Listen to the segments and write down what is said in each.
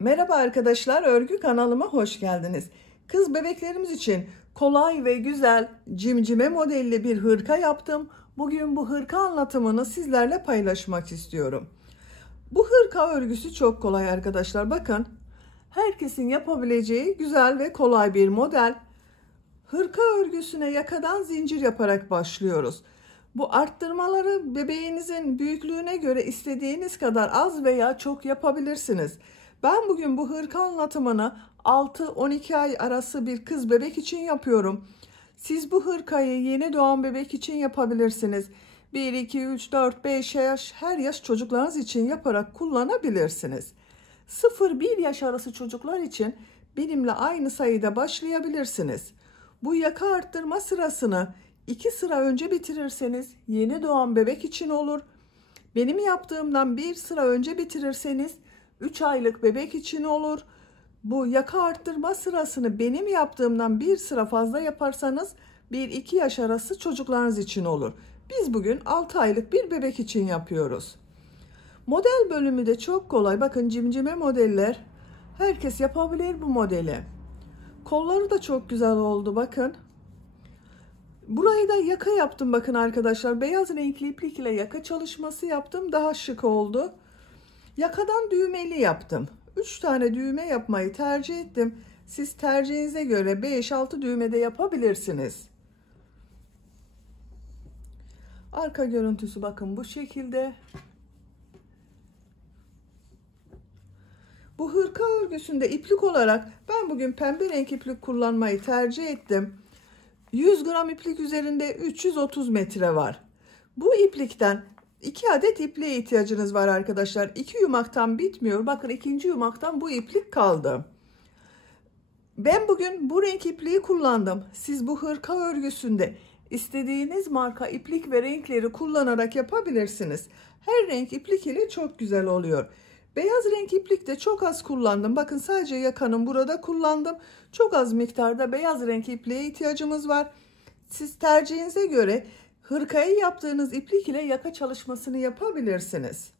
Merhaba arkadaşlar, örgü kanalıma hoş geldiniz. Kız bebeklerimiz için kolay ve güzel cimcime modelli bir hırka yaptım. Bugün bu hırka anlatımını sizlerle paylaşmak istiyorum. Bu hırka örgüsü çok kolay arkadaşlar. Bakın, herkesin yapabileceği güzel ve kolay bir model. Hırka örgüsüne yakadan zincir yaparak başlıyoruz. Bu arttırmaları bebeğinizin büyüklüğüne göre istediğiniz kadar az veya çok yapabilirsiniz. Ben bugün bu hırka anlatımını 6-12 ay arası bir kız bebek için yapıyorum. Siz bu hırkayı yeni doğan bebek için yapabilirsiniz. 1, 2, 3, 4, 5 yaş, her yaş çocuklarınız için yaparak kullanabilirsiniz. 0-1 yaş arası çocuklar için benimle aynı sayıda başlayabilirsiniz. Bu yaka arttırma sırasını 2 sıra önce bitirirseniz yeni doğan bebek için olur. Benim yaptığımdan 1 sıra önce bitirirseniz 3 aylık bebek için olur. Bu yaka arttırma sırasını benim yaptığımdan 1 sıra fazla yaparsanız 1-2 yaş arası çocuklarınız için olur. Biz bugün 6 aylık bir bebek için yapıyoruz. Model bölümü de çok kolay. Bakın, cimcime modeller. Herkes yapabilir bu modeli. Kolları da çok güzel oldu bakın. Burayı da yaka yaptım bakın arkadaşlar. Beyaz renkli iplik ile yaka çalışması yaptım. Daha şık oldu. Yakadan düğmeli yaptım. 3 tane düğme yapmayı tercih ettim. Siz tercihinize göre 5-6 düğme de yapabilirsiniz. Arka görüntüsü bakın bu şekilde. Bu hırka örgüsünde iplik olarak ben bugün pembe renk iplik kullanmayı tercih ettim. 100 gram iplik üzerinde 330 metre var. Bu iplikten 2 adet ipliğe ihtiyacınız var arkadaşlar. 2 yumaktan bitmiyor. Bakın, ikinci yumaktan bu iplik kaldı. Ben bugün bu renk ipliği kullandım. Siz bu hırka örgüsünde istediğiniz marka iplik ve renkleri kullanarak yapabilirsiniz. Her renk iplik ile çok güzel oluyor. Beyaz renk iplik de çok az kullandım. Bakın, sadece yakanın burada kullandım. Çok az miktarda beyaz renk ipliğe ihtiyacımız var. Siz tercihinize göre hırkayı yaptığınız iplik ile yaka çalışmasını yapabilirsiniz.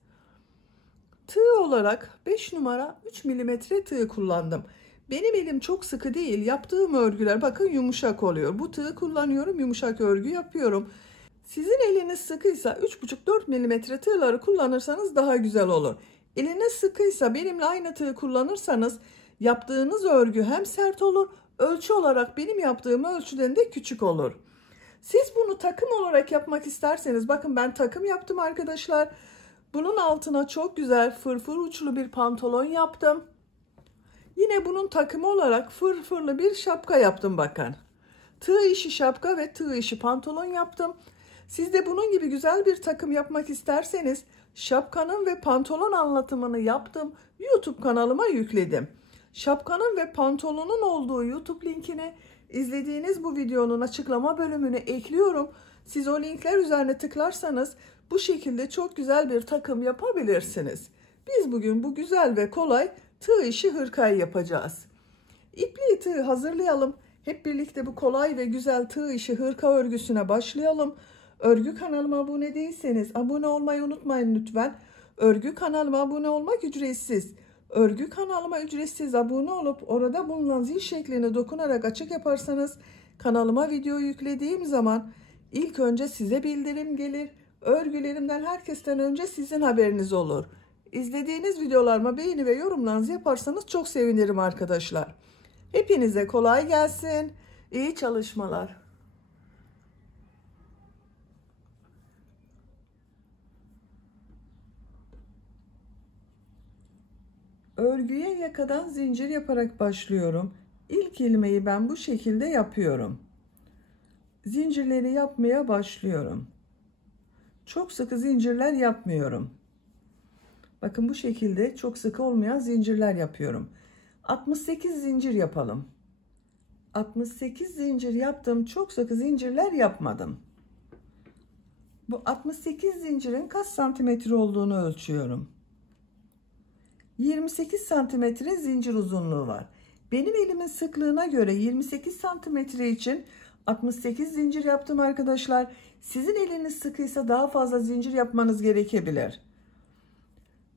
Tığ olarak 5 numara 3 milimetre tığ kullandım. Benim elim çok sıkı değil. Yaptığım örgüler bakın yumuşak oluyor. Bu tığı kullanıyorum, yumuşak örgü yapıyorum. Sizin eliniz sıkıysa 3,5-4 milimetre tığları kullanırsanız daha güzel olur. Eliniz sıkıysa benimle aynı tığı kullanırsanız yaptığınız örgü hem sert olur, ölçü olarak benim yaptığım ölçüden de küçük olur. Siz bunu takım olarak yapmak isterseniz, bakın ben takım yaptım arkadaşlar. Bunun altına çok güzel fırfır uçlu bir pantolon yaptım. Yine bunun takımı olarak fırfırlı bir şapka yaptım bakın. Tığ işi şapka ve tığ işi pantolon yaptım. Siz de bunun gibi güzel bir takım yapmak isterseniz şapkanın ve pantolon anlatımını yaptım. YouTube kanalıma yükledim. Şapkanın ve pantolonun olduğu YouTube linkini izlediğiniz bu videonun açıklama bölümüne ekliyorum. Siz o linkler üzerine tıklarsanız bu şekilde çok güzel bir takım yapabilirsiniz. Biz bugün bu güzel ve kolay tığ işi hırkayı yapacağız. İpliği tığ hazırlayalım. Hep birlikte bu kolay ve güzel tığ işi hırka örgüsüne başlayalım. Örgü kanalıma abone değilseniz abone olmayı unutmayın lütfen. Örgü kanalıma abone olmak ücretsiz. Örgü kanalıma ücretsiz abone olup orada bulunan zil şekline dokunarak açık yaparsanız kanalıma video yüklediğim zaman ilk önce size bildirim gelir. Örgülerimden herkesten önce sizin haberiniz olur. İzlediğiniz videolarıma beğeni ve yorumlarınızı yaparsanız çok sevinirim arkadaşlar. Hepinize kolay gelsin. İyi çalışmalar. Örgüye yakadan zincir yaparak başlıyorum. İlk ilmeği ben bu şekilde yapıyorum. Zincirleri yapmaya başlıyorum. Çok sıkı zincirler yapmıyorum. Bakın, bu şekilde çok sıkı olmayan zincirler yapıyorum. 68 zincir yapalım. 68 zincir yaptım. Çok sıkı zincirler yapmadım. Bu 68 zincirin kaç santimetre olduğunu ölçüyorum. 28 santimetre zincir uzunluğu var. Benim elimin sıklığına göre 28 santimetre için 68 zincir yaptım arkadaşlar. Sizin eliniz sıkıysa daha fazla zincir yapmanız gerekebilir.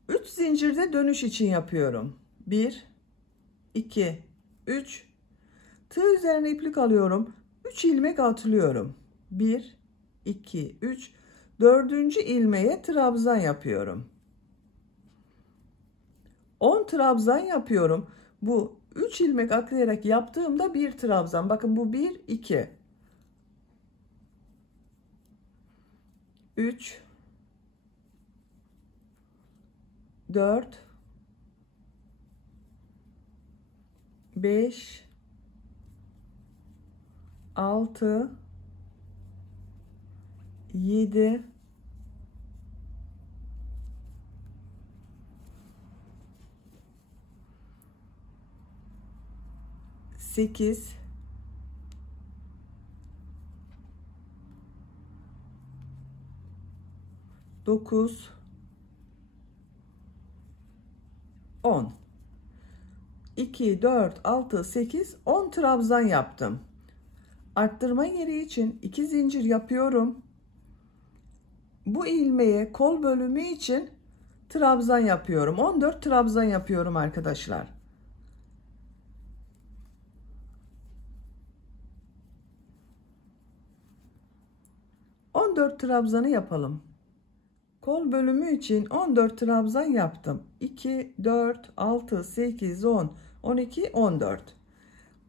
3 zincirde dönüş için yapıyorum. 1, 2, 3. Tığ üzerine iplik alıyorum. 3 ilmek atlıyorum. 1, 2, 3. Dördüncü ilmeğe trabzan yapıyorum. 10 trabzan yapıyorum. Bu 3 ilmek atlayarak yaptığımda bir trabzan. Bakın bu 1, 2, 3, 4, 5, 6, 7, 8, 9, 10. 2, 4, 6, 8, 10 trabzan yaptım. Arttırma yeri için 2 zincir yapıyorum. Bu ilmeğe kol bölümü için trabzan yapıyorum. 14 trabzan yapıyorum arkadaşlar. ...14 trabzanı yapalım. Kol bölümü için 14 trabzan yaptım. 2, 4, 6, 8, 10, 12, 14.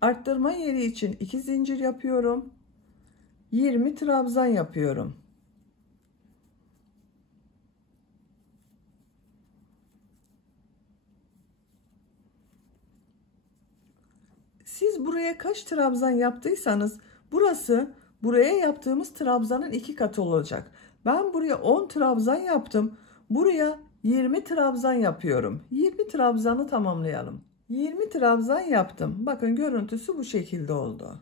Arttırma yeri için 2 zincir yapıyorum. 20 trabzan yapıyorum. Siz buraya kaç trabzan yaptıysanız buraya yaptığımız trabzanın 2 katı olacak. Ben buraya 10 trabzan yaptım. Buraya 20 trabzan yapıyorum. 20 trabzanı tamamlayalım. 20 trabzan yaptım. Bakın görüntüsü bu şekilde oldu.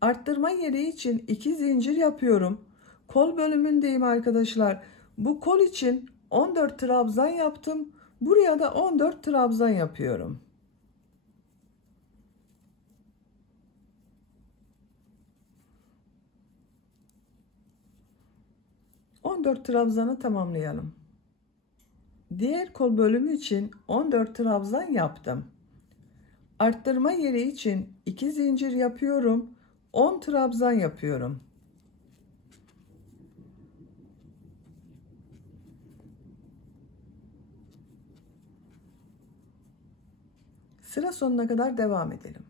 Arttırma yeri için 2 zincir yapıyorum. Kol bölümündeyim arkadaşlar. Bu kol için 14 trabzan yaptım. Buraya da 14 trabzan yapıyorum. ...14 trabzanı tamamlayalım. Diğer kol bölümü için 14 trabzan yaptım. Arttırma yeri için 2 zincir yapıyorum. 10 trabzan yapıyorum. Sıra sonuna kadar devam edelim.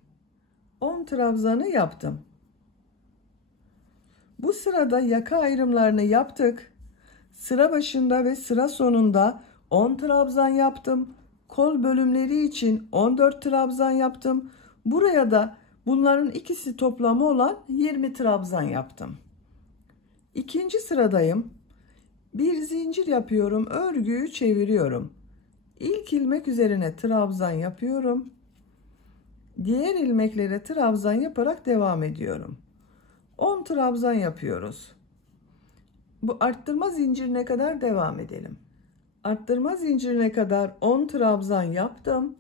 10 trabzanı yaptım. Bu sırada yaka ayrımlarını yaptık. Sıra başında ve sıra sonunda 10 trabzan yaptım. Kol bölümleri için 14 trabzan yaptım. Buraya da bunların ikisi toplamı olan 20 trabzan yaptım. İkinci sıradayım. Bir zincir yapıyorum. Örgüyü çeviriyorum. İlk ilmek üzerine trabzan yapıyorum. Diğer ilmeklere trabzan yaparak devam ediyorum. 10 trabzan yapıyoruz. Bu arttırma zincirine kadar devam edelim. Arttırma zincirine kadar 10 trabzan yaptım.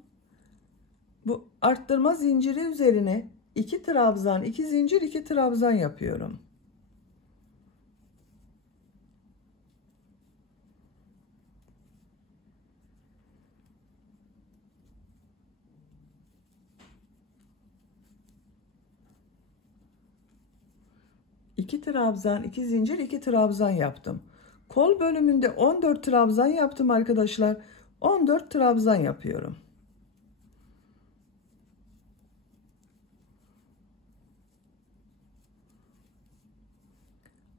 Bu arttırma zinciri üzerine 2 trabzan, 2 zincir, 2 trabzan yapıyorum. İki trabzan, 2 zincir, 2 trabzan yaptım. Kol bölümünde 14 trabzan yaptım arkadaşlar. 14 trabzan yapıyorum.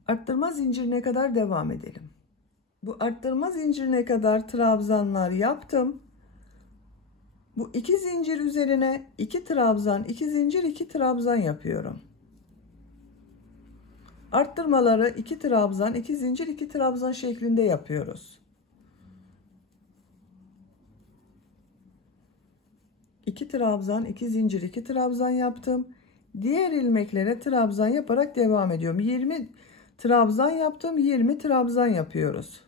Arttırma zincirine kadar devam edelim. Bu arttırma zincirine kadar trabzanlar yaptım. Bu 2 zincir üzerine 2 trabzan, 2 zincir, 2 trabzan yapıyorum. Arttırmaları 2 trabzan, 2 zincir, 2 trabzan şeklinde yapıyoruz. 2 trabzan, 2 zincir, 2 trabzan yaptım. Diğer ilmeklere trabzan yaparak devam ediyorum. 20 trabzan yaptım, 20 trabzan yapıyoruz.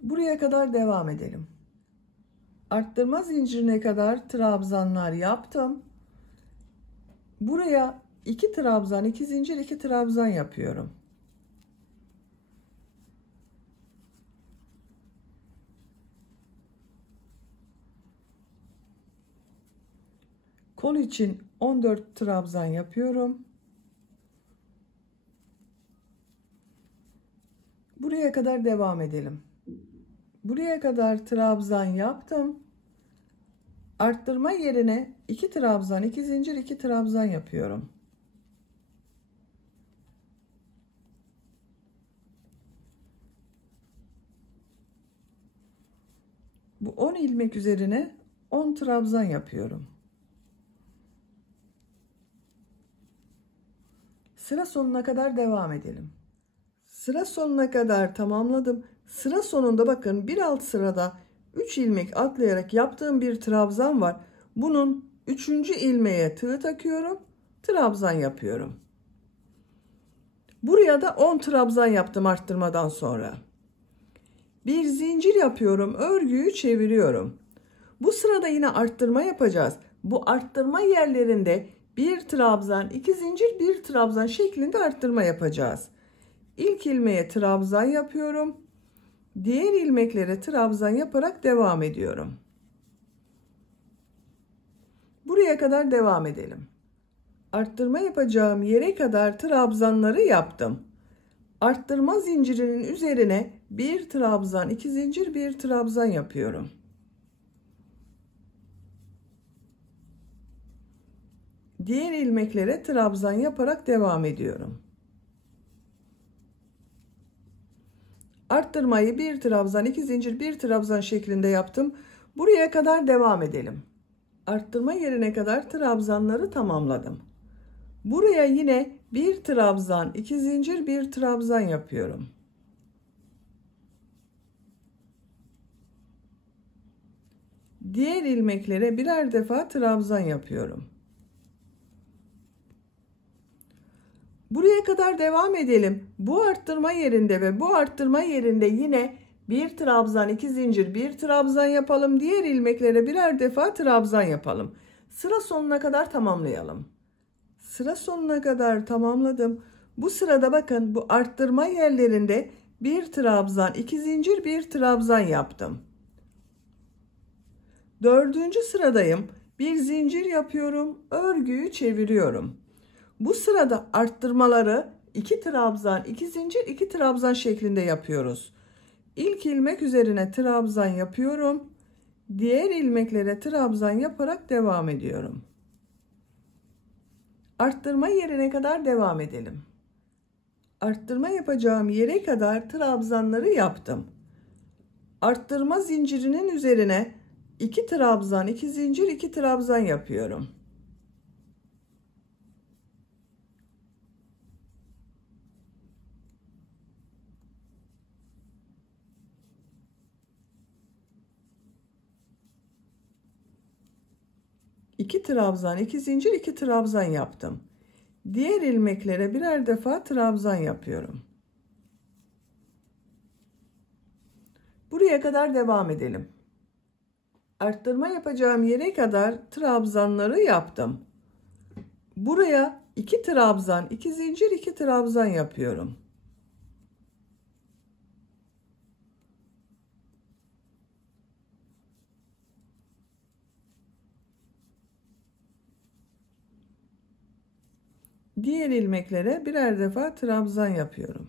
Buraya kadar devam edelim. Arttırma zincirine kadar trabzanlar yaptım. Buraya 2 trabzan, 2 zincir, 2 trabzan yapıyorum. Kol için 14 trabzan yapıyorum. Buraya kadar devam edelim. Buraya kadar trabzan yaptım. Arttırma yerine 2 trabzan, 2 zincir, 2 trabzan yapıyorum. Bu 10 ilmek üzerine 10 trabzan yapıyorum. Sıra sonuna kadar devam edelim. Sıra sonuna kadar tamamladım. Sıra sonunda bakın bir alt sırada 3 ilmek atlayarak yaptığım bir trabzan var. Bunun 3. ilmeğe tığ takıyorum. Trabzan yapıyorum. Buraya da 10 trabzan yaptım arttırmadan sonra. Bir zincir yapıyorum. Örgüyü çeviriyorum. Bu sırada yine arttırma yapacağız. Bu arttırma yerlerinde bir trabzan, 2 zincir, bir trabzan şeklinde arttırma yapacağız. İlk ilmeğe trabzan yapıyorum. Diğer ilmeklere trabzan yaparak devam ediyorum. Buraya kadar devam edelim. Arttırma yapacağım yere kadar trabzanları yaptım. Arttırma zincirinin üzerine bir trabzan, 2 zincir, bir trabzan yapıyorum. Diğer ilmeklere trabzan yaparak devam ediyorum. Arttırmayı bir trabzan, 2 zincir, bir trabzan şeklinde yaptım. Buraya kadar devam edelim. Arttırma yerine kadar trabzanları tamamladım. Buraya yine bir trabzan, 2 zincir, bir trabzan yapıyorum. Diğer ilmeklere birer defa trabzan yapıyorum. Buraya kadar devam edelim. Bu arttırma yerinde ve bu arttırma yerinde yine bir trabzan, 2 zincir, bir trabzan yapalım. Diğer ilmeklere birer defa trabzan yapalım. Sıra sonuna kadar tamamlayalım. Sıra sonuna kadar tamamladım. Bu sırada bakın bu arttırma yerlerinde bir trabzan, 2 zincir, bir trabzan yaptım. 4. sıradayım. Bir zincir yapıyorum. Örgüyü çeviriyorum. Bu sırada arttırmaları 2 trabzan, 2 zincir, 2 trabzan şeklinde yapıyoruz. İlk ilmek üzerine trabzan yapıyorum. Diğer ilmeklere trabzan yaparak devam ediyorum. Arttırma yerine kadar devam edelim. Arttırma yapacağım yere kadar trabzanları yaptım. Arttırma zincirinin üzerine 2 trabzan, 2 zincir, 2 trabzan yapıyorum. İki trabzan, 2 zincir, 2 trabzan yaptım. Diğer ilmeklere birer defa trabzan yapıyorum. Buraya kadar devam edelim. Arttırma yapacağım yere kadar trabzanları yaptım. Buraya 2 trabzan, 2 zincir, 2 trabzan yapıyorum. Diğer ilmeklere birer defa trabzan yapıyorum.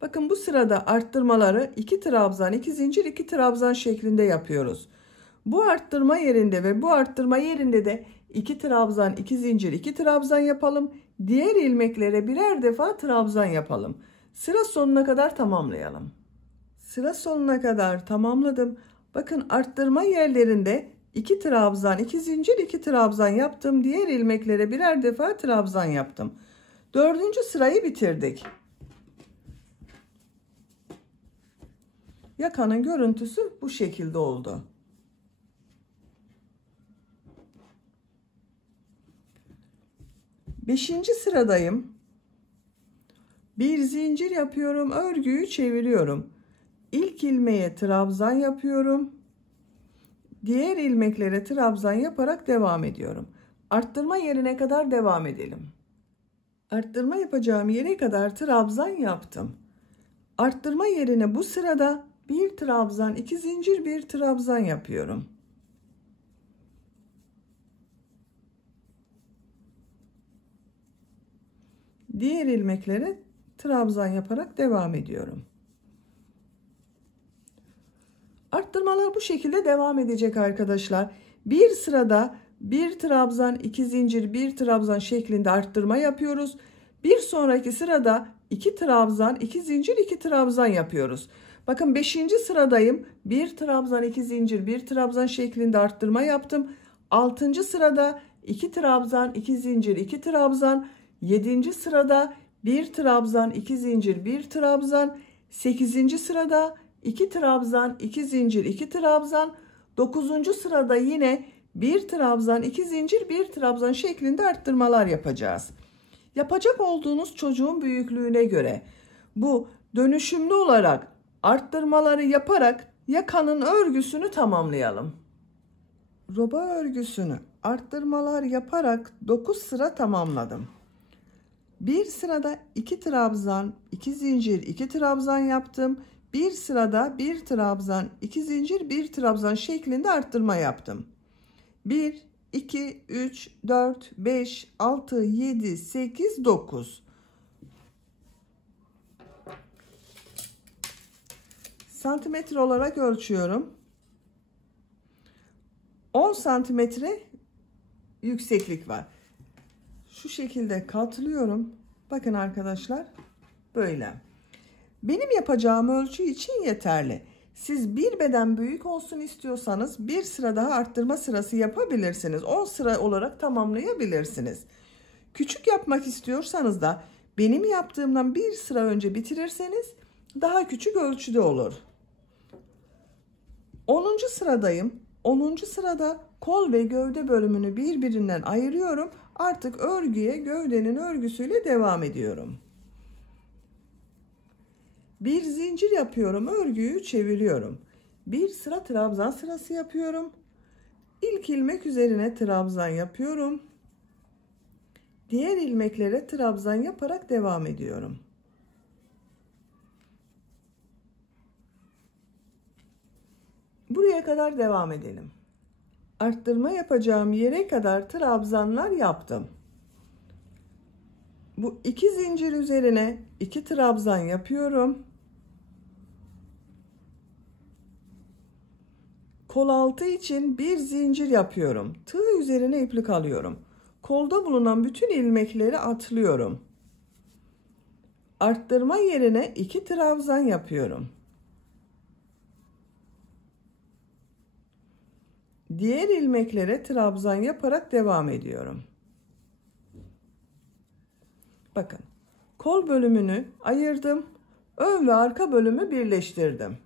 Bakın bu sırada arttırmaları 2 trabzan, 2 zincir, 2 trabzan şeklinde yapıyoruz. Bu arttırma yerinde ve bu arttırma yerinde de 2 trabzan, 2 zincir, 2 trabzan yapalım. Diğer ilmeklere birer defa trabzan yapalım. Sıra sonuna kadar tamamlayalım. Sıra sonuna kadar tamamladım. Bakın arttırma yerlerinde 2 trabzan, 2 zincir, 2 trabzan yaptım. Diğer ilmeklere birer defa trabzan yaptım. 4. sırayı bitirdik. Yakanın görüntüsü bu şekilde oldu. Beşinci sıradayım. Bir zincir yapıyorum, örgüyü çeviriyorum. İlk ilmeğe trabzan yapıyorum. Diğer ilmeklere trabzan yaparak devam ediyorum. Arttırma yerine kadar devam edelim. Arttırma yapacağım yere kadar trabzan yaptım. Arttırma yerine bu sırada bir trabzan, 2 zincir, bir trabzan yapıyorum. Diğer ilmeklere trabzan yaparak devam ediyorum. Arttırmalar bu şekilde devam edecek arkadaşlar. Bir sırada bir trabzan, iki zincir, bir trabzan şeklinde arttırma yapıyoruz. Bir sonraki sırada iki trabzan, iki zincir, iki trabzan yapıyoruz. Bakın 5. sıradayım. Bir trabzan, iki zincir, bir trabzan şeklinde arttırma yaptım. 6. sırada iki trabzan, iki zincir, iki trabzan. 7. sırada bir trabzan, iki zincir, bir trabzan. 8. sırada 2 trabzan, 2 zincir, 2 trabzan. 9. sırada yine 1 trabzan, 2 zincir, 1 trabzan şeklinde arttırmalar yapacağız. Yapacak olduğunuz çocuğun büyüklüğüne göre bu dönüşümlü olarak arttırmaları yaparak yakanın örgüsünü tamamlayalım. Roba örgüsünü arttırmalar yaparak 9 sıra tamamladım. Bir sırada 2 trabzan, 2 zincir, 2 trabzan yaptım. Bir sırada bir trabzan, iki zincir, bir trabzan şeklinde arttırma yaptım. 1, 2, 3, 4, 5, 6, 7, 8, 9. Santimetre olarak ölçüyorum. 10 santimetre yükseklik var. Şu şekilde katlıyorum. Bakın arkadaşlar, böyle. Benim yapacağım ölçü için yeterli. Siz bir beden büyük olsun istiyorsanız bir sıra daha arttırma sırası yapabilirsiniz. 10 sıra olarak tamamlayabilirsiniz. Küçük yapmak istiyorsanız da benim yaptığımdan bir sıra önce bitirirseniz daha küçük ölçüde olur. 10. sıradayım. 10. sırada kol ve gövde bölümünü birbirinden ayırıyorum. Artık örgüye gövdenin örgüsüyle devam ediyorum. Bir zincir yapıyorum, örgüyü çeviriyorum. Bir sıra trabzan sırası yapıyorum. İlk ilmek üzerine trabzan yapıyorum. Diğer ilmeklere trabzan yaparak devam ediyorum. Buraya kadar devam edelim. Arttırma yapacağım yere kadar trabzanlar yaptım. Bu iki zincir üzerine iki trabzan yapıyorum. Kol altı için bir zincir yapıyorum. Tığ üzerine iplik alıyorum. Kolda bulunan bütün ilmekleri atlıyorum. Arttırma yerine iki trabzan yapıyorum. Diğer ilmeklere trabzan yaparak devam ediyorum. Bakın, kol bölümünü ayırdım. Ön ve arka bölümü birleştirdim.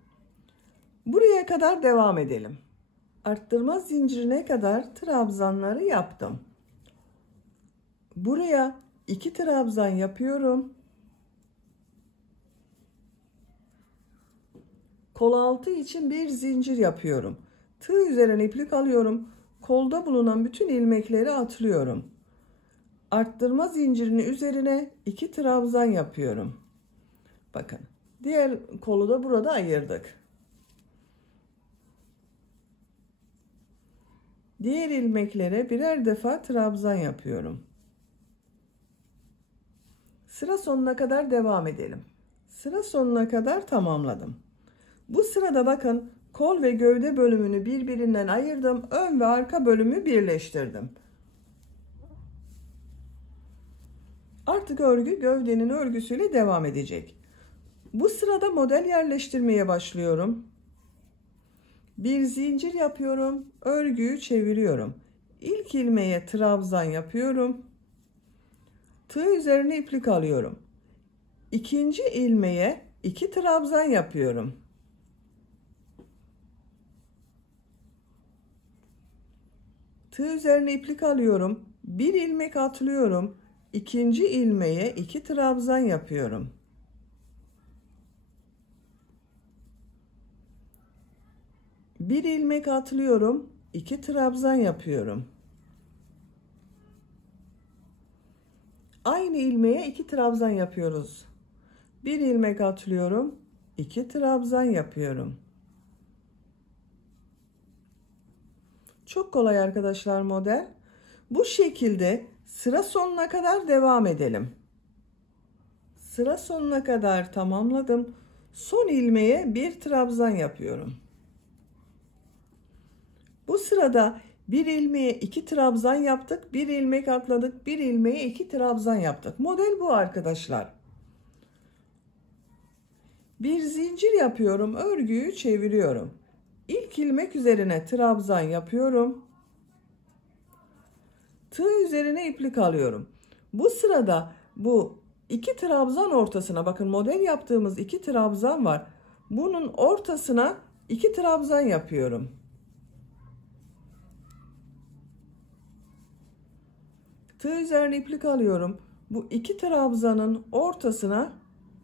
Buraya kadar devam edelim. Arttırma zincirine kadar trabzanları yaptım. Buraya 2 trabzan yapıyorum. Kol altı için bir zincir yapıyorum. Tığ üzerine iplik alıyorum. Kolda bulunan bütün ilmekleri atlıyorum. Arttırma zincirinin üzerine 2 trabzan yapıyorum. Bakın, diğer kolu da burada ayırdık. Diğer ilmeklere birer defa trabzan yapıyorum. Sıra sonuna kadar devam edelim. Sıra sonuna kadar tamamladım. Bu sırada bakın, kol ve gövde bölümünü birbirinden ayırdım. Ön ve arka bölümü birleştirdim. Artık örgü gövdenin örgüsüyle devam edecek. Bu sırada model yerleştirmeye başlıyorum. Bir zincir yapıyorum. Örgüyü çeviriyorum. İlk ilmeğe trabzan yapıyorum. Tığ üzerine iplik alıyorum. İkinci ilmeğe 2 trabzan yapıyorum. Tığ üzerine iplik alıyorum. Bir ilmek atlıyorum. İkinci ilmeğe 2 trabzan yapıyorum. Bir ilmek atlıyorum. 2 trabzan yapıyorum. Aynı ilmeğe 2 trabzan yapıyoruz. Bir ilmek atlıyorum. 2 trabzan yapıyorum. Çok kolay arkadaşlar model. Bu şekilde sıra sonuna kadar devam edelim. Sıra sonuna kadar tamamladım. Son ilmeğe bir trabzan yapıyorum. Bu sırada bir ilmeğe 2 trabzan yaptık. Bir ilmek atladık. Bir ilmeğe 2 trabzan yaptık. Model bu arkadaşlar. Bir zincir yapıyorum. Örgüyü çeviriyorum. İlk ilmek üzerine trabzan yapıyorum. Tığ üzerine iplik alıyorum. Bu sırada bu 2 trabzan ortasına, bakın model yaptığımız 2 trabzan var. Bunun ortasına 2 trabzan yapıyorum. Tığ üzerine iplik alıyorum. Bu 2 trabzanın ortasına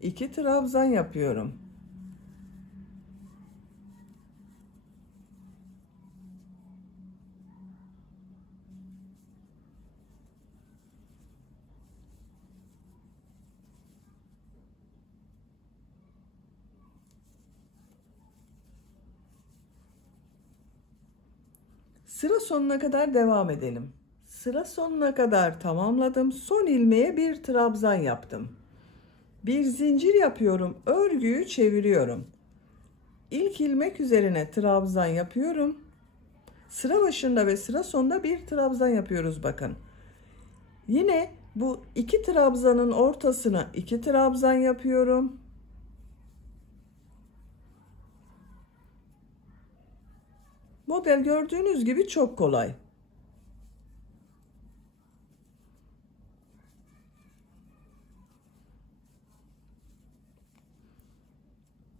2 trabzan yapıyorum. Sıra sonuna kadar devam edelim. Sıra sonuna kadar tamamladım. Son ilmeğe bir trabzan yaptım. Bir zincir yapıyorum. Örgüyü çeviriyorum. İlk ilmek üzerine trabzan yapıyorum. Sıra başında ve sıra sonunda bir trabzan yapıyoruz bakın. Yine bu 2 trabzanın ortasına 2 trabzan yapıyorum. Model gördüğünüz gibi çok kolay.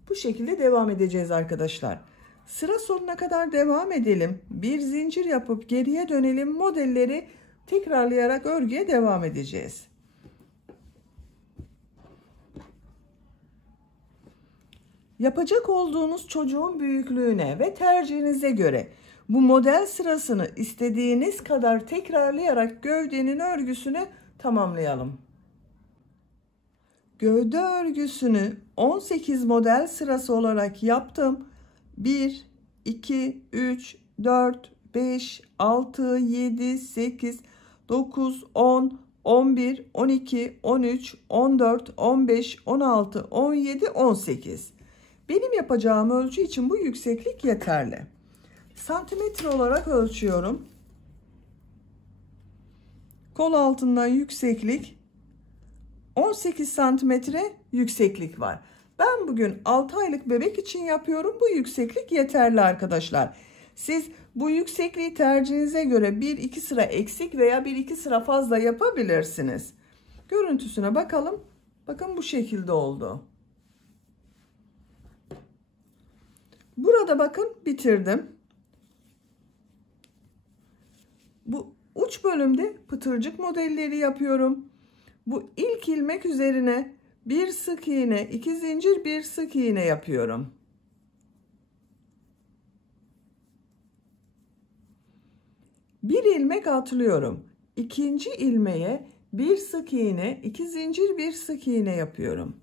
Bu şekilde devam edeceğiz arkadaşlar. Sıra sonuna kadar devam edelim. Bir zincir yapıp geriye dönelim. Modelleri tekrarlayarak örgüye devam edeceğiz. Yapacak olduğunuz çocuğun büyüklüğüne ve tercihinize göre bu model sırasını istediğiniz kadar tekrarlayarak gövdenin örgüsünü tamamlayalım. Gövde örgüsünü 18 model sırası olarak yaptım. 1, 2, 3, 4, 5, 6, 7, 8, 9, 10, 11, 12, 13, 14, 15, 16, 17, 18. Benim yapacağım ölçü için bu yükseklik yeterli. Santimetre olarak ölçüyorum. Kol altından yükseklik 18 santimetre yükseklik var. Ben bugün 6 aylık bebek için yapıyorum. Bu yükseklik yeterli arkadaşlar. Siz bu yüksekliği tercihinize göre 1-2 sıra eksik veya 1-2 sıra fazla yapabilirsiniz. Görüntüsüne bakalım. Bakın bu şekilde oldu. Burada bakın bitirdim. Bu uç bölümde pıtırcık modelleri yapıyorum. Bu ilk ilmek üzerine bir sık iğne, 2 zincir, bir sık iğne yapıyorum. Bir ilmek atlıyorum. İkinci ilmeğe bir sık iğne, 2 zincir, bir sık iğne yapıyorum.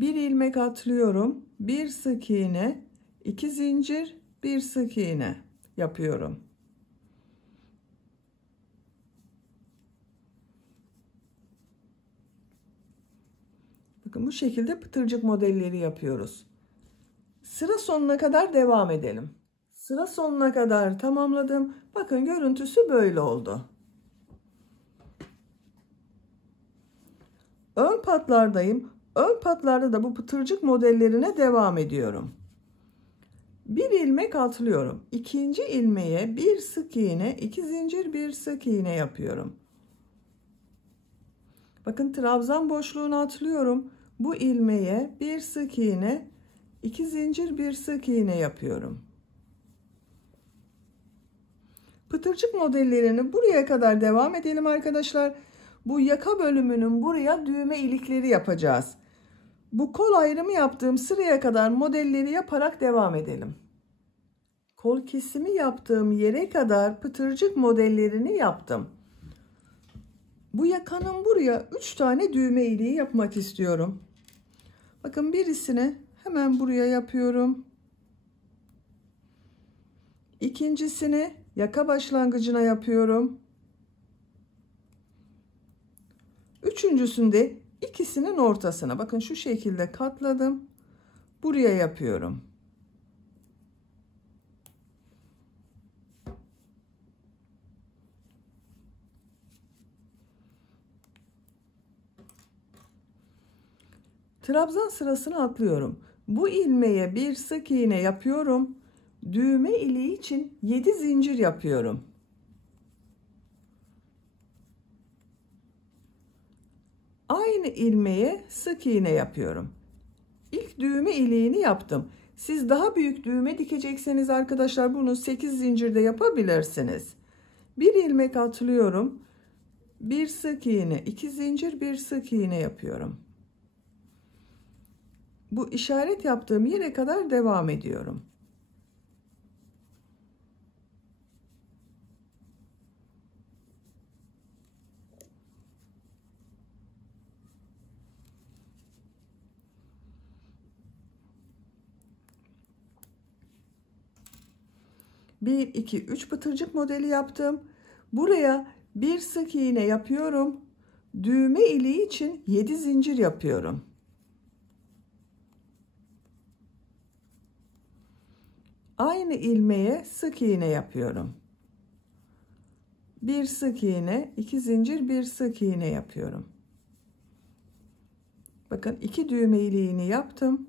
Bir ilmek atlıyorum. Bir sık iğne, 2 zincir, bir sık iğne yapıyorum. Bakın bu şekilde pıtırcık modelleri yapıyoruz. Sıra sonuna kadar devam edelim. Sıra sonuna kadar tamamladım. Bakın görüntüsü böyle oldu. Ön patlardayım. Ön patlarda da bu pıtırcık modellerine devam ediyorum. Bir ilmek atlıyorum. İkinci ilmeğe bir sık iğne, 2 zincir, bir sık iğne yapıyorum. Bakın trabzan boşluğunu atlıyorum. Bu ilmeğe bir sık iğne, 2 zincir, bir sık iğne yapıyorum. Pıtırcık modellerini buraya kadar devam edelim arkadaşlar. Bu yaka bölümünün buraya düğme ilikleri yapacağız. Bu kol ayrımı yaptığım sıraya kadar modelleri yaparak devam edelim. Kol kesimi yaptığım yere kadar pıtırcık modellerini yaptım. Bu yakanın buraya 3 tane düğme iliği yapmak istiyorum. Bakın birisini hemen buraya yapıyorum. İkincisini yaka başlangıcına yapıyorum. Üçüncüsünde ikisinin ortasına bakın şu şekilde katladım. Buraya yapıyorum. Trabzan sırasını atlıyorum. Bu ilmeğe bir sık iğne yapıyorum. Düğme iliği için 7 zincir yapıyorum. Aynı ilmeğe sık iğne yapıyorum. İlk düğme iliğini yaptım. Siz daha büyük düğme dikecekseniz arkadaşlar bunu 8 zincirde yapabilirsiniz. Bir ilmek atlıyorum. Bir sık iğne, 2 zincir, bir sık iğne yapıyorum. Bu işaret yaptığım yere kadar devam ediyorum. Bir, iki, üç pıtırcık modeli yaptım. Buraya bir sık iğne yapıyorum. Düğme iliği için 7 zincir yapıyorum. Aynı ilmeğe sık iğne yapıyorum. Bir sık iğne, 2 zincir, bir sık iğne yapıyorum. Bakın 2 düğme iliğini yaptım.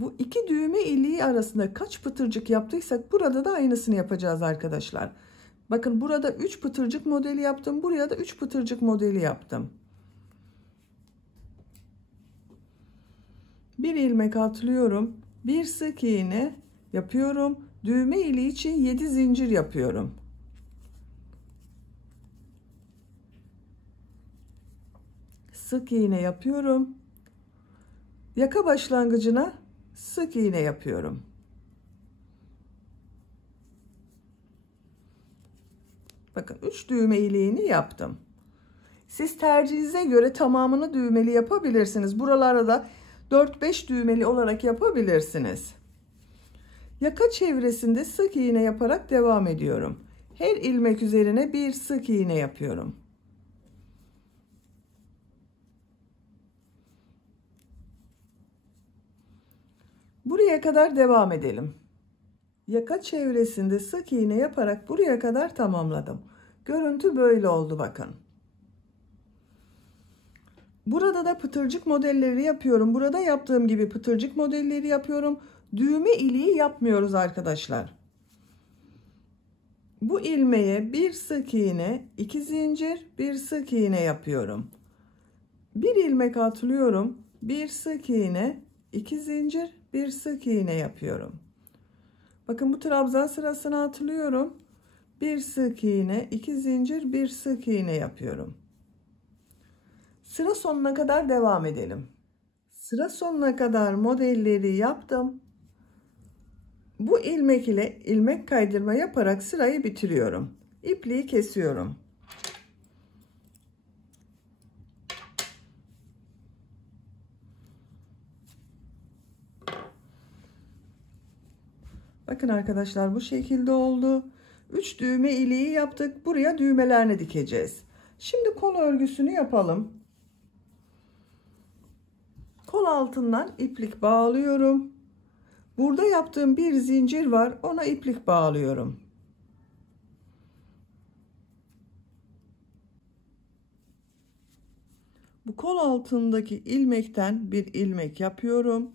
Bu 2 düğme iliği arasında kaç pıtırcık yaptıysak burada da aynısını yapacağız arkadaşlar. Bakın burada 3 pıtırcık modeli yaptım. Buraya da 3 pıtırcık modeli yaptım. Bir ilmek atlıyorum. Bir sık iğne yapıyorum. Düğme iliği için 7 zincir yapıyorum. Sık iğne yapıyorum. Yaka başlangıcına sık iğne yapıyorum. Bakın 3 düğme iliğini yaptım. Siz tercihinize göre tamamını düğmeli yapabilirsiniz. Buralara da 4-5 düğmeli olarak yapabilirsiniz. Yaka çevresinde sık iğne yaparak devam ediyorum. Her ilmek üzerine bir sık iğne yapıyorum. Buraya kadar devam edelim. Yaka çevresinde sık iğne yaparak buraya kadar tamamladım. Görüntü böyle oldu bakın. Burada da pıtırcık modelleri yapıyorum. Burada yaptığım gibi pıtırcık modelleri yapıyorum. Düğme iliği yapmıyoruz arkadaşlar. Bu ilmeğe bir sık iğne, 2 zincir, bir sık iğne yapıyorum. Bir ilmek atlıyorum. Bir sık iğne, 2 zincir, bir sık iğne yapıyorum. Bakın bu trabzan sırasına atlıyorum. Bir sık iğne, 2 zincir, bir sık iğne yapıyorum. Sıra sonuna kadar devam edelim. Sıra sonuna kadar modelleri yaptım. Bu ilmek ile ilmek kaydırma yaparak sırayı bitiriyorum. İpliği kesiyorum. Bakın arkadaşlar bu şekilde oldu. 3 düğme iliği yaptık. Buraya düğmelerini dikeceğiz. Şimdi kol örgüsünü yapalım. Kol altından iplik bağlıyorum. Burada yaptığım bir zincir var. Ona iplik bağlıyorum. Bu kol altındaki ilmekten bir ilmek yapıyorum.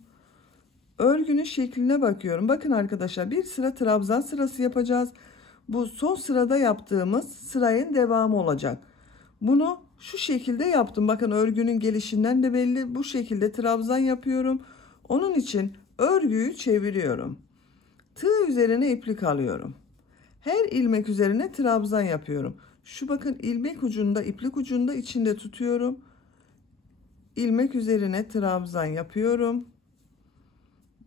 Örgünün şekline bakıyorum. Bakın arkadaşlar bir sıra trabzan sırası yapacağız. Bu son sırada yaptığımız sıranın devamı olacak. Bunu şu şekilde yaptım. Bakın örgünün gelişinden de belli. Bu şekilde trabzan yapıyorum. Onun için örgüyü çeviriyorum. Tığ üzerine iplik alıyorum. Her ilmek üzerine trabzan yapıyorum. Şu bakın ilmek ucunda, iplik ucunda içinde tutuyorum. İlmek üzerine trabzan yapıyorum.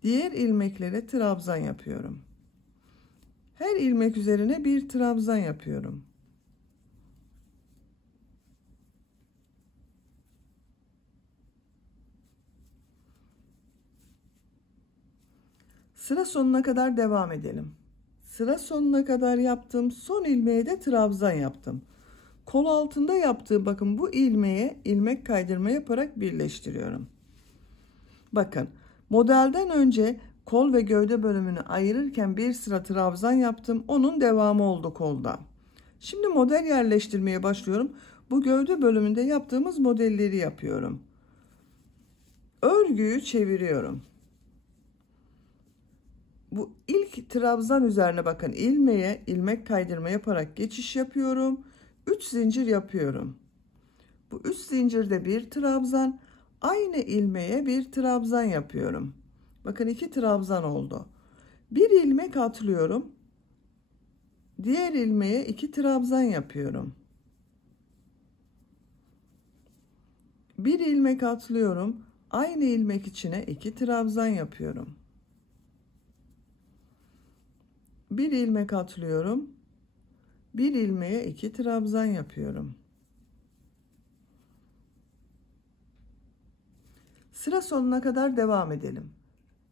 Diğer ilmeklere trabzan yapıyorum. Her ilmek üzerine bir trabzan yapıyorum. Sıra sonuna kadar devam edelim. Sıra sonuna kadar yaptım. Son ilmeğe de trabzan yaptım. Kol altında yaptığı bakın bu ilmeğe ilmek kaydırma yaparak birleştiriyorum. Bakın modelden önce kol ve gövde bölümünü ayırırken bir sıra trabzan yaptım. Onun devamı oldu kolda. Şimdi model yerleştirmeye başlıyorum. Bu gövde bölümünde yaptığımız modelleri yapıyorum. Örgüyü çeviriyorum. Bu ilk trabzan üzerine bakın ilmeğe ilmek kaydırma yaparak geçiş yapıyorum. 3 zincir yapıyorum. Bu 3 zincirde bir trabzan, aynı ilmeğe bir trabzan yapıyorum. Bakın 2 trabzan oldu. Bir ilmek atlıyorum. Diğer ilmeğe 2 trabzan yapıyorum. Bir ilmek atlıyorum. Aynı ilmek içine 2 trabzan yapıyorum. Bir ilmek atlıyorum. Bir ilmeğe 2 trabzan yapıyorum. Sıra sonuna kadar devam edelim.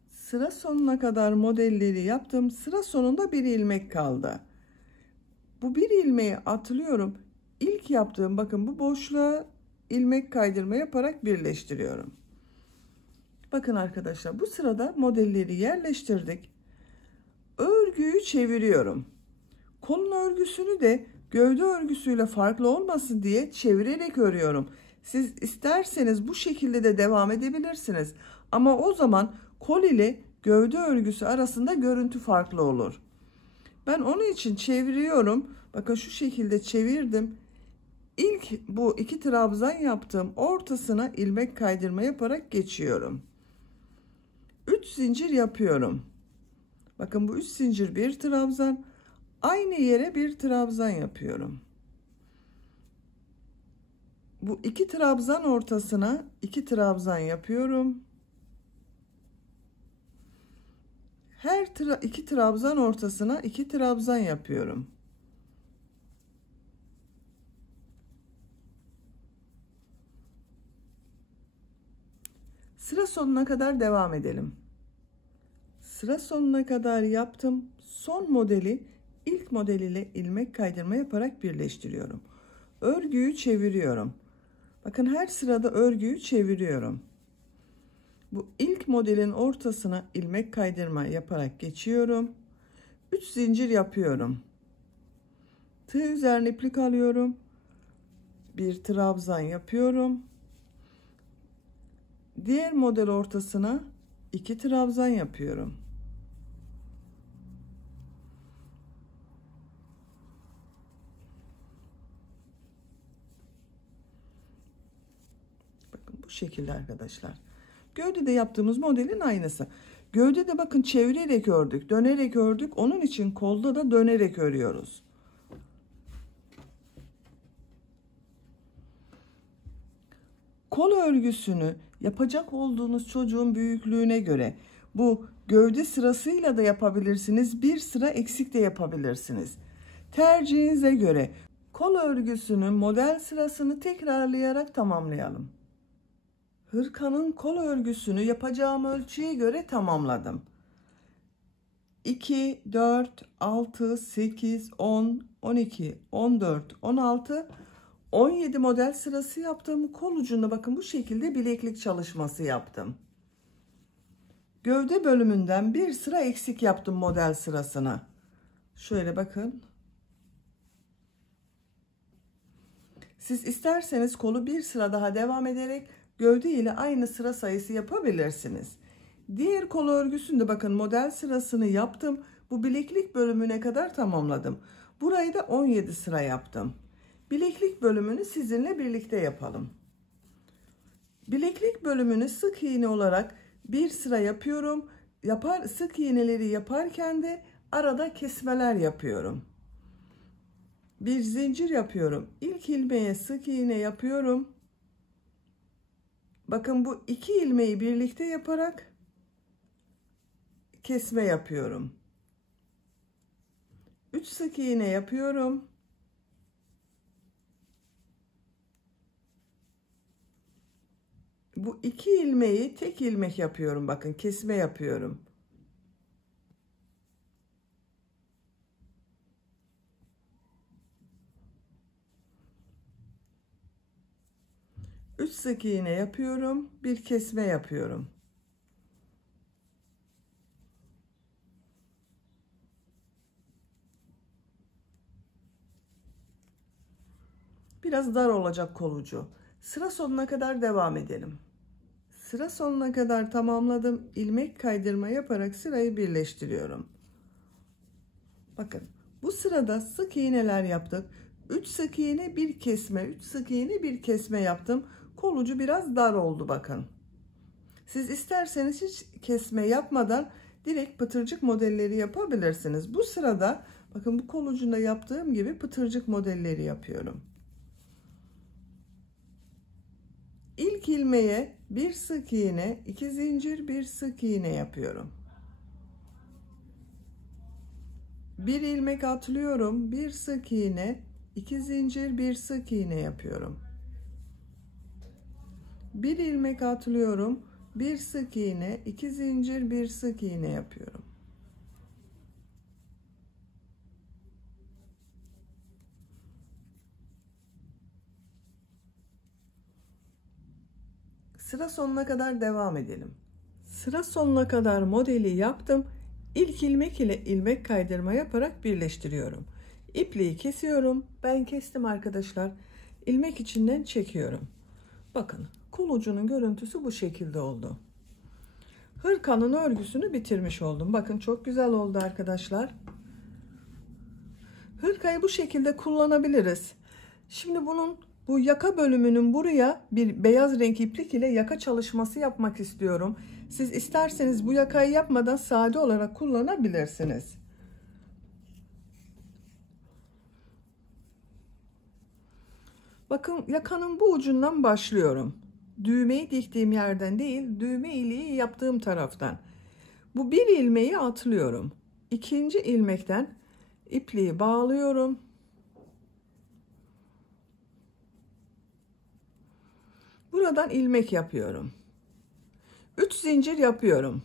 Sıra sonuna kadar modelleri yaptım. Sıra sonunda bir ilmek kaldı. Bu bir ilmeği atlıyorum. İlk yaptığım bakın bu boşluğa ilmek kaydırma yaparak birleştiriyorum. Bakın arkadaşlar bu sırada modelleri yerleştirdik. Örgüyü çeviriyorum. Kolun örgüsünü de gövde örgüsüyle farklı olmasın diye çevirerek örüyorum. Siz isterseniz bu şekilde de devam edebilirsiniz. Ama o zaman kol ile gövde örgüsü arasında görüntü farklı olur. Ben onun için çeviriyorum. Bakın şu şekilde çevirdim. İlk bu 2 trabzan yaptım. Ortasına ilmek kaydırma yaparak geçiyorum. 3 zincir yapıyorum. Bakın bu 3 zincir bir trabzan. Aynı yere bir trabzan yapıyorum. Bu 2 trabzan ortasına 2 trabzan yapıyorum. Her 2 trabzan ortasına 2 trabzan yapıyorum. Sıra sonuna kadar devam edelim. Sıra sonuna kadar yaptım. Son modeli ilk model ile ilmek kaydırma yaparak birleştiriyorum. Örgüyü çeviriyorum. Bakın her sırada örgüyü çeviriyorum. Bu ilk modelin ortasına ilmek kaydırma yaparak geçiyorum. 3 zincir yapıyorum. Tığ üzerine iplik alıyorum. Bir trabzan yapıyorum. Diğer model ortasına 2 trabzan yapıyorum. Bakın bu şekilde arkadaşlar. Gövdede yaptığımız modelin aynısı. Gövdede bakın çevirerek ördük, dönerek ördük. Onun için kolda da dönerek örüyoruz. Kol örgüsünü yapacak olduğunuz çocuğun büyüklüğüne göre bu gövde sırasıyla da yapabilirsiniz. Bir sıra eksik de yapabilirsiniz. Tercihinize göre kol örgüsünün model sırasını tekrarlayarak tamamlayalım. Hırkanın kol örgüsünü yapacağım ölçüye göre tamamladım. 2, 4, 6, 8, 10, 12, 14, 16, 17 model sırası yaptım. Kol ucunda bakın bu şekilde bileklik çalışması yaptım. Gövde bölümünden bir sıra eksik yaptım model sırasına. Şöyle bakın. Siz isterseniz kolu bir sıra daha devam ederek gövde ile aynı sıra sayısı yapabilirsiniz. Diğer kol örgüsünde bakın model sırasını yaptım. Bu bileklik bölümüne kadar tamamladım. Burayı da 17 sıra yaptım. Bileklik bölümünü sizinle birlikte yapalım. Bileklik bölümünü sık iğne olarak bir sıra yapıyorum. Sık iğneleri yaparken de arada kesmeler yapıyorum. Bir zincir yapıyorum. İlk ilmeğe sık iğne yapıyorum. Bakın bu 2 ilmeği birlikte yaparak kesme yapıyorum. 3 sık iğne yapıyorum. Bu 2 ilmeği tek ilmek yapıyorum. Bakın kesme yapıyorum. 3 sık iğne yapıyorum, bir kesme yapıyorum. Biraz dar olacak kol ucu. Sıra sonuna kadar devam edelim. Sıra sonuna kadar tamamladım. İlmek kaydırma yaparak sırayı birleştiriyorum. Bakın bu sırada sık iğneler yaptık. 3 sık iğne bir kesme, 3 sık iğne bir kesme yaptım. Kol ucu biraz dar oldu bakın. Siz isterseniz hiç kesme yapmadan direkt pıtırcık modelleri yapabilirsiniz. Bu sırada bakın bu kol ucunda yaptığım gibi pıtırcık modelleri yapıyorum. İlk ilmeğe bir sık iğne, 2 zincir, bir sık iğne yapıyorum. Bir ilmek atlıyorum, bir sık iğne, 2 zincir, bir sık iğne yapıyorum. Bir ilmek atlıyorum, bir sık iğne, 2 zincir, bir sık iğne yapıyorum. Sıra sonuna kadar devam edelim. Sıra sonuna kadar modeli yaptım. İlk ilmek ile ilmek kaydırma yaparak birleştiriyorum. İpliği kesiyorum. Ben kestim arkadaşlar. İlmek içinden çekiyorum. Bakın kol ucunun görüntüsü bu şekilde oldu. Hırkanın örgüsünü bitirmiş oldum. Bakın çok güzel oldu arkadaşlar. Hırkayı bu şekilde kullanabiliriz. Şimdi bu yaka bölümünün buraya bir beyaz renk iplik ile yaka çalışması yapmak istiyorum. Siz isterseniz bu yakayı yapmadan sade olarak kullanabilirsiniz. Bakın yakanın bu ucundan başlıyorum. Düğmeyi diktiğim yerden değil, düğme iliği yaptığım taraftan. Bu bir ilmeği atlıyorum. İkinci ilmekten ipliği bağlıyorum. Buradan ilmek yapıyorum. 3 zincir yapıyorum.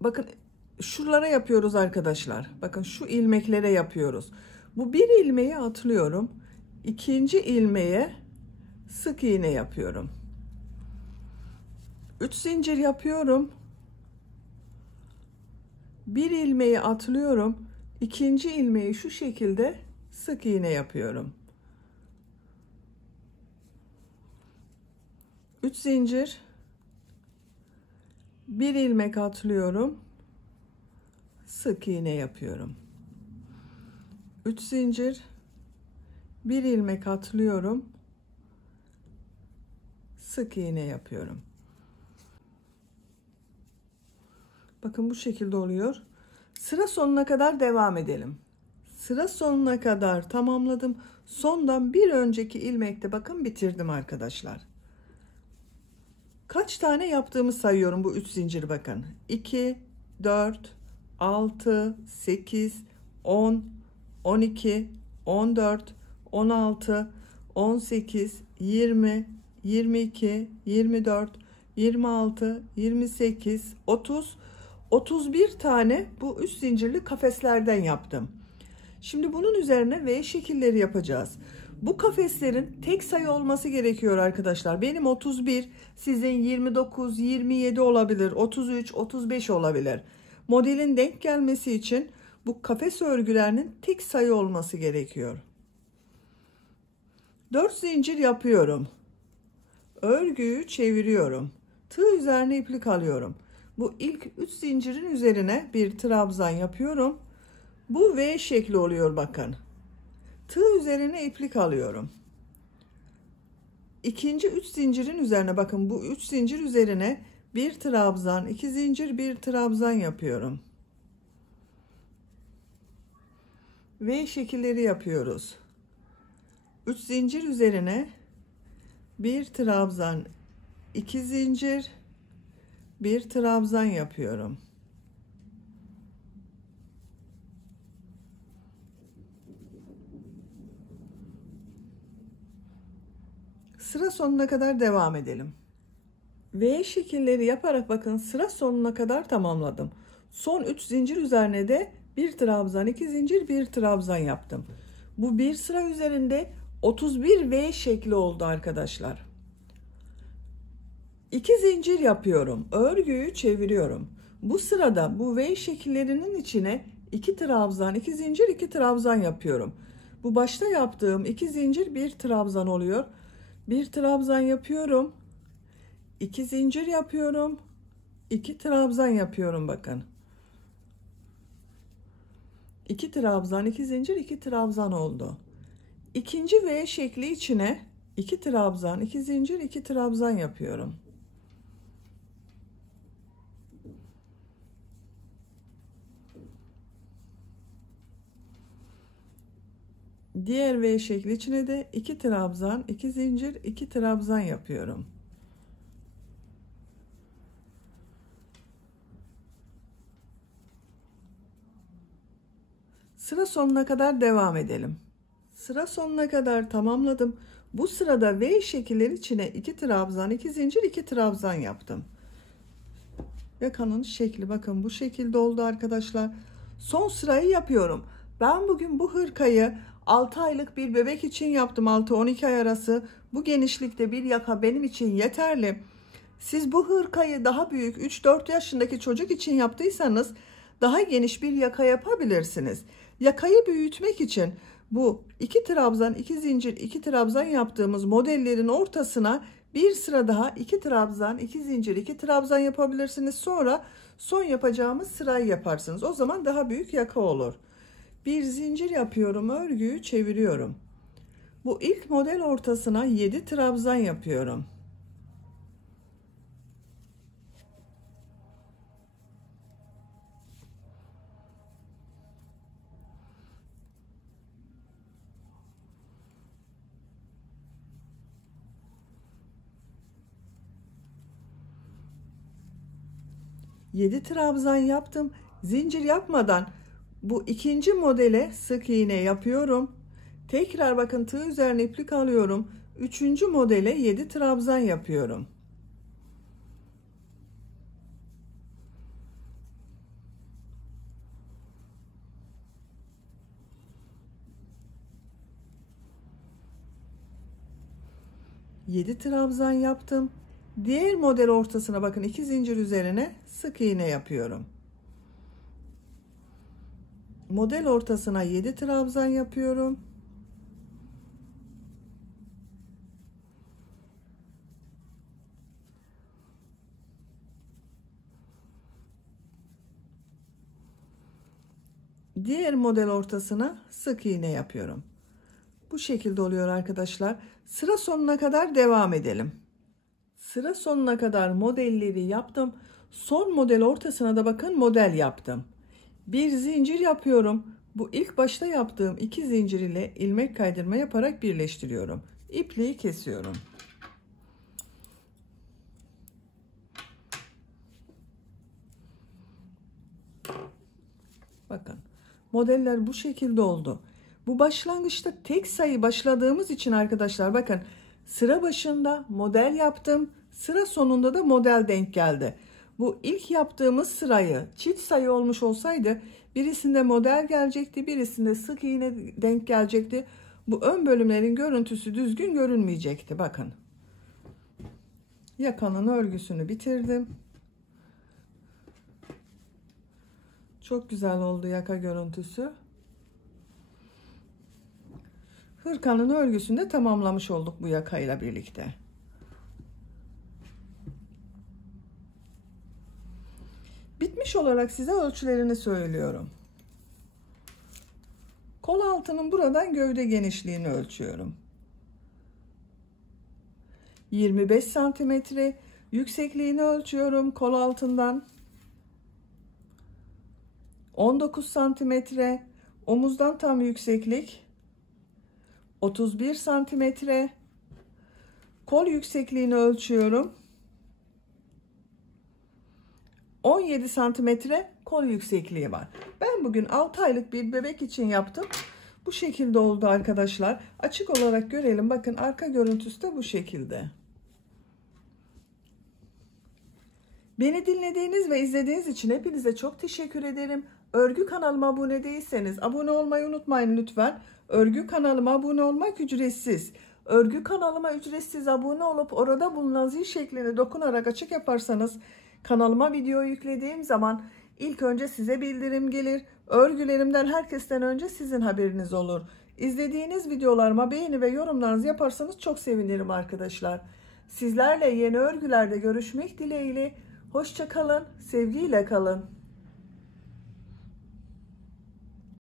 Bakın şuralara yapıyoruz arkadaşlar. Bakın şu ilmeklere yapıyoruz. Bu bir ilmeği atlıyorum. İkinci ilmeğe sık iğne yapıyorum. 3 zincir yapıyorum. Bir ilmeği atlıyorum. İkinci ilmeği şu şekilde sık iğne yapıyorum. 3 zincir, bir ilmek atlıyorum, sık iğne yapıyorum. 3 zincir, bir ilmek atlıyorum, sık iğne yapıyorum. Bakın bu şekilde oluyor. Sıra sonuna kadar devam edelim. Sıra sonuna kadar tamamladım. Sondan bir önceki ilmekte bakın bitirdim arkadaşlar. Kaç tane yaptığımı sayıyorum bu 3 zincir bakın. 2, 4, 6, 8, 10, 12, 14, 16, 18, 20, 22, 24, 26, 28, 30, 31 tane bu 3 zincirli kafeslerden yaptım. Şimdi bunun üzerine V şekilleri yapacağız. Bu kafeslerin tek sayı olması gerekiyor arkadaşlar. Benim 31, sizin 29, 27 olabilir, 33, 35 olabilir. Modelin denk gelmesi için bu kafes örgülerinin tek sayı olması gerekiyor. 4 zincir yapıyorum. Örgüyü çeviriyorum. Tığ üzerine iplik alıyorum. Bu ilk 3 zincirin üzerine bir trabzan yapıyorum. Bu V şekli oluyor bakın. Tığ üzerine iplik alıyorum. İkinci 3 zincirin üzerine bakın bu 3 zincir üzerine bir trabzan, 2 zincir, bir trabzan yapıyorum. V şekilleri yapıyoruz. 3 zincir üzerine bir trabzan, 2 zincir, bir trabzan yapıyorum. Sıra sonuna kadar devam edelim. V şekilleri yaparak bakın sıra sonuna kadar tamamladım. Son 3 zincir üzerine de bir trabzan, 2 zincir, bir trabzan yaptım. Bu bir sıra üzerinde 31 V şekli oldu arkadaşlar. 2 zincir yapıyorum. Örgüyü çeviriyorum. Bu sırada bu V şekillerinin içine 2 trabzan, 2 zincir, 2 trabzan yapıyorum. Bu başta yaptığım 2 zincir 1 trabzan oluyor. 1 trabzan yapıyorum. 2 zincir yapıyorum. 2 trabzan yapıyorum bakın. 2 trabzan, 2 zincir, 2 trabzan oldu. İkinci V şekli içine 2 trabzan, 2 zincir, 2 trabzan yapıyorum. Diğer V şekli içine de 2 trabzan, 2 zincir, 2 trabzan yapıyorum. Sıra sonuna kadar devam edelim. Sıra sonuna kadar tamamladım. Bu sırada V şekilleri içine 2 trabzan, 2 zincir, 2 trabzan yaptım. Yakanın şekli bakın bu şekilde oldu arkadaşlar. Son sırayı yapıyorum. Ben bugün bu hırkayı 6 aylık bir bebek için yaptım. 6-12 ay arası. Bu genişlikte bir yaka benim için yeterli. Siz bu hırkayı daha büyük 3-4 yaşındaki çocuk için yaptıysanız daha geniş bir yaka yapabilirsiniz. Yakayı büyütmek için bu 2 trabzan, 2 zincir, 2 trabzan yaptığımız modellerin ortasına bir sıra daha 2 trabzan, 2 zincir, 2 trabzan yapabilirsiniz. Sonra son yapacağımız sırayı yaparsınız. O zaman daha büyük yaka olur. Bir zincir yapıyorum, örgüyü çeviriyorum. Bu ilk model ortasına 7 trabzan yapıyorum. Yedi trabzan yaptım. Zincir yapmadan bu ikinci modele sık iğne yapıyorum. Tekrar bakın tığ üzerine iplik alıyorum. Üçüncü modele 7 trabzan yapıyorum. Yedi trabzan yaptım. Diğer model ortasına bakın 2 zincir üzerine sık iğne yapıyorum. Model ortasına 7 trabzan yapıyorum. Diğer model ortasına sık iğne yapıyorum. Bu şekilde oluyor arkadaşlar. Sıra sonuna kadar devam edelim. Sıra sonuna kadar modelleri yaptım. Son model ortasına da bakın model yaptım. Bir zincir yapıyorum. Bu ilk başta yaptığım 2 zincir ile ilmek kaydırma yaparak birleştiriyorum. İpliği kesiyorum. Bakın modeller bu şekilde oldu. Bu başlangıçta tek sayı başladığımız için arkadaşlar bakın sıra başında model yaptım. Sıra sonunda da model denk geldi. Bu ilk yaptığımız sırayı çift sayı olmuş olsaydı birisinde model gelecekti, birisinde sık iğne denk gelecekti. Bu ön bölümlerin görüntüsü düzgün görünmeyecekti. Bakın. Yakanın örgüsünü bitirdim. Çok güzel oldu yaka görüntüsü. Hırkanın örgüsünü de tamamlamış olduk bu yakayla birlikte. Bitmiş olarak size ölçülerini söylüyorum. Kol altının buradan gövde genişliğini ölçüyorum. 25 santimetre yüksekliğini ölçüyorum kol altından. 19 santimetre omuzdan tam yükseklik. 31 santimetre kol yüksekliğini ölçüyorum. 17 santimetre kol yüksekliği var. Ben bugün 6 aylık bir bebek için yaptım. Bu şekilde oldu arkadaşlar. Açık olarak görelim. Bakın arka görüntüsü de bu şekilde. Beni dinlediğiniz ve izlediğiniz için hepinize çok teşekkür ederim. Örgü kanalıma abone değilseniz abone olmayı unutmayın lütfen. Örgü kanalıma abone olmak ücretsiz. Örgü kanalıma ücretsiz abone olup orada bulunan zil şeklini dokunarak açık yaparsanız kanalıma video yüklediğim zaman ilk önce size bildirim gelir. Örgülerimden herkesten önce sizin haberiniz olur. İzlediğiniz videolarıma beğeni ve yorumlarınızı yaparsanız çok sevinirim arkadaşlar. Sizlerle yeni örgülerde görüşmek dileğiyle. Hoşça kalın, sevgiyle kalın.